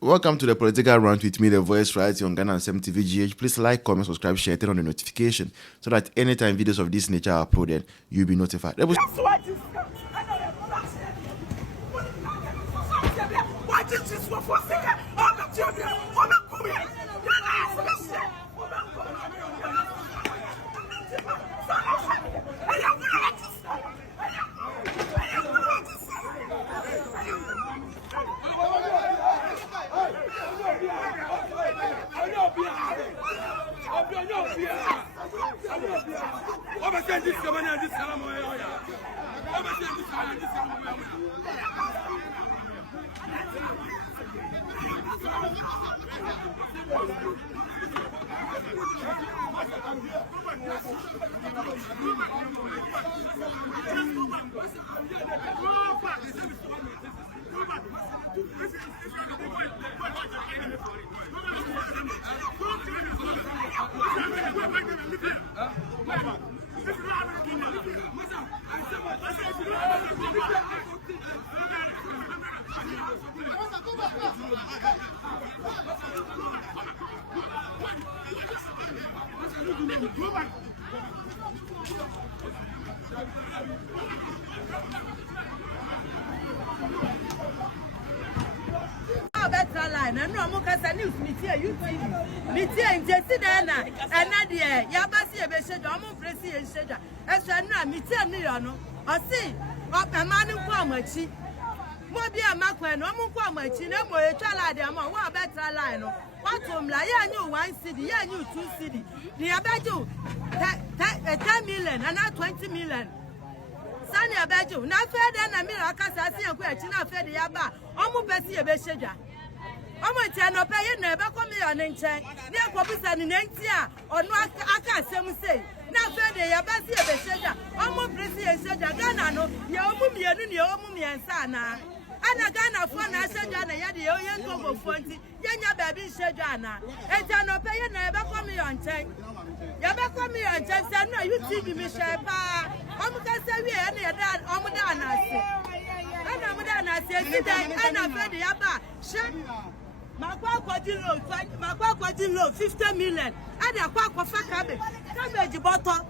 Welcome to the Political Rant with me, the voice right on Ghana and 70 VGH. Please like, comment, subscribe, share, turn on the notification so that anytime videos of this nature are uploaded, you'll be notified. $10 million and not 20 million. Sani abeju na fede na mi akasa si enku echi na fede ya ba omu besi ebe sheja omu ti no pe ye na ebe ko mi yo ne nchen ni enko bisa ni nti a onu aka asem sei na fede ya besi ebe sheja omu presi ye sheja Ghana no ye omu mienu ni omu miensa na ana Ghana fo na sheja na ye de ye nkogo fo nti ye nya ba bi sheja na eti no pe ye na ebe ko mi yo nchen ya be ko mi yo nchen se no you TV mi share pa omu ka se wi e na ye da omu da na se ana mu da na se si dan ana fede ya ba she makwa kwadi low 50 million ada kwa fa cabbage bottle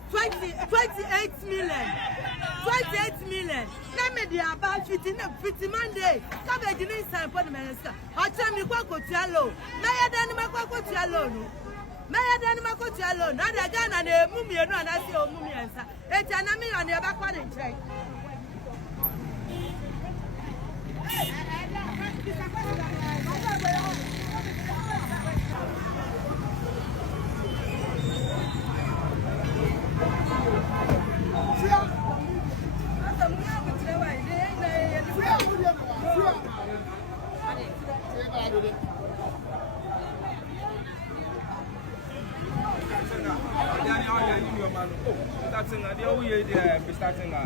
28 million let me the about 50 Monday cabbage ni sign for the minister acha mi kwa kotia low na ya dan makwa kotia low no na da Ghana na emu mienu anase omu miensa eta na million ya ba kwa den check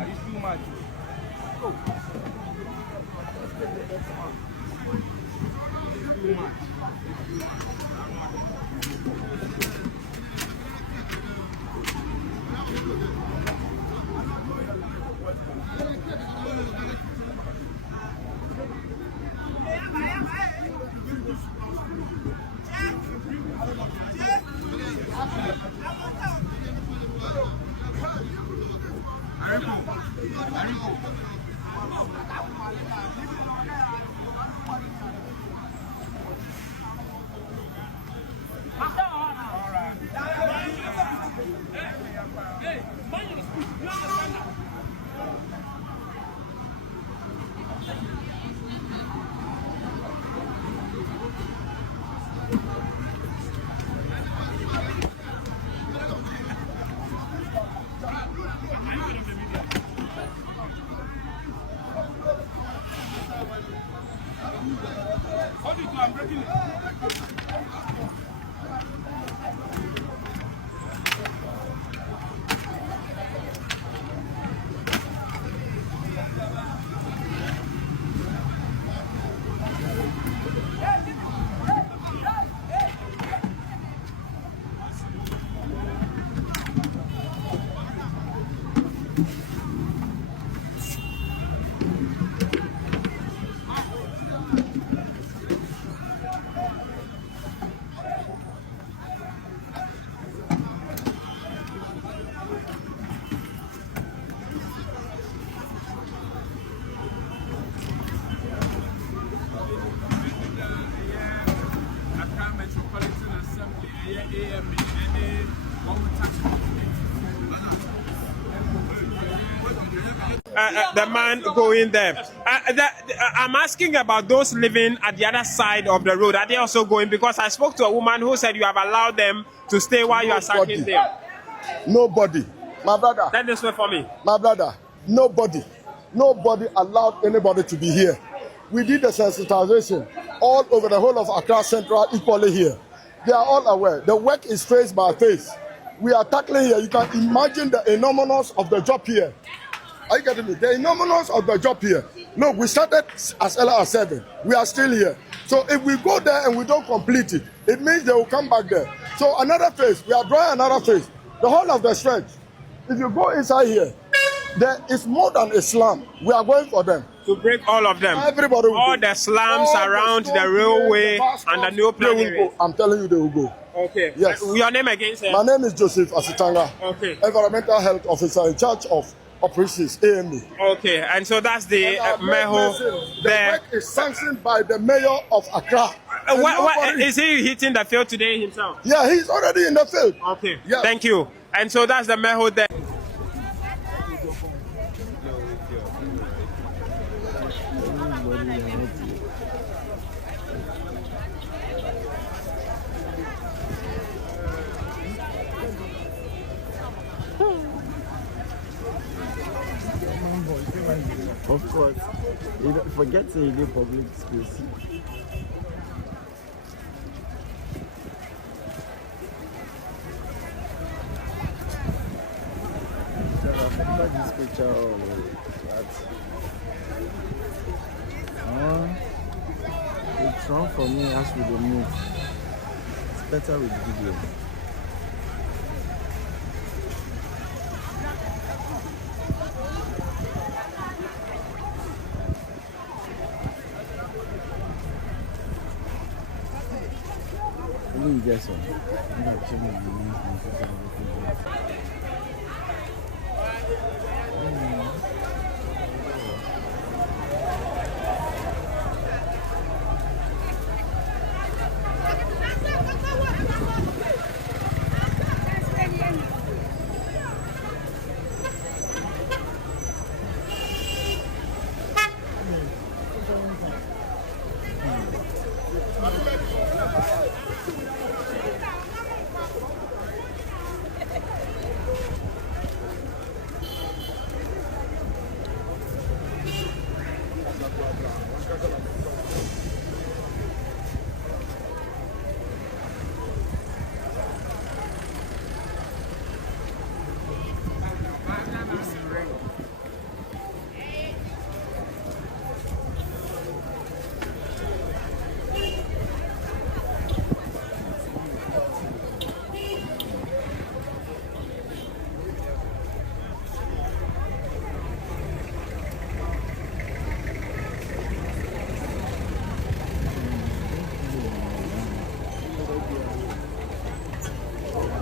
It's too much. The man going there. I'm asking about those living at the other side of the road. Are they also going? Because I spoke to a woman who said you have allowed them to stay while you are sacking them. Nobody. My brother. That is way for me. My brother. Nobody allowed anybody to be here. We did the sensitization all over the whole of Accra Central equally here. They are all aware. The work is face by face. We are tackling here. You can imagine the enormous of the job here. Are you getting me? The enormous of the job here. Look, we started as early as 7. We are still here. So if we go there and we don't complete it, it means they will come back there. So another phase. We are drawing another phase. The whole of the stretch. If you go inside here, there is more than a slum. We are going for them. To break all of them. Everybody will all go. the slums all around the railway and the new plan areas. I'm telling you, they will go. Okay. Yes. Your name again, sir? My name is Joseph Asitanga. Okay. Environmental Health Officer in charge of operations, AME. Okay, and so that's the mayor there. The work is sanctioned by the mayor of Accra. Is he hitting the field today himself? Yeah, he's already in the field. Okay, yeah. Thank you. And so that's the mayor there. Of course, you don't forget to do public space. This picture it's wrong for me as with the move. It's better with video. You guys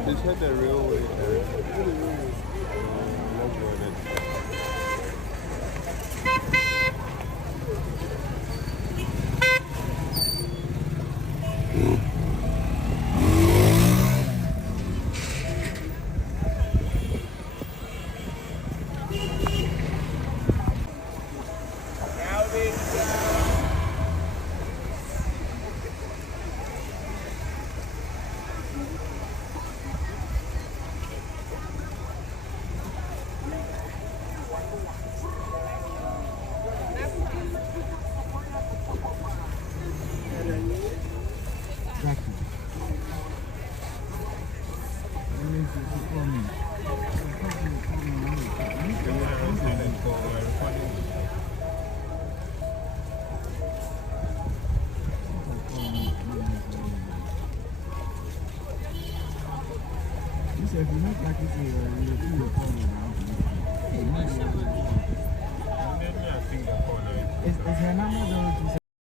Just hit the railway. If you're not practicing, you'll do your problem now. It's her number though.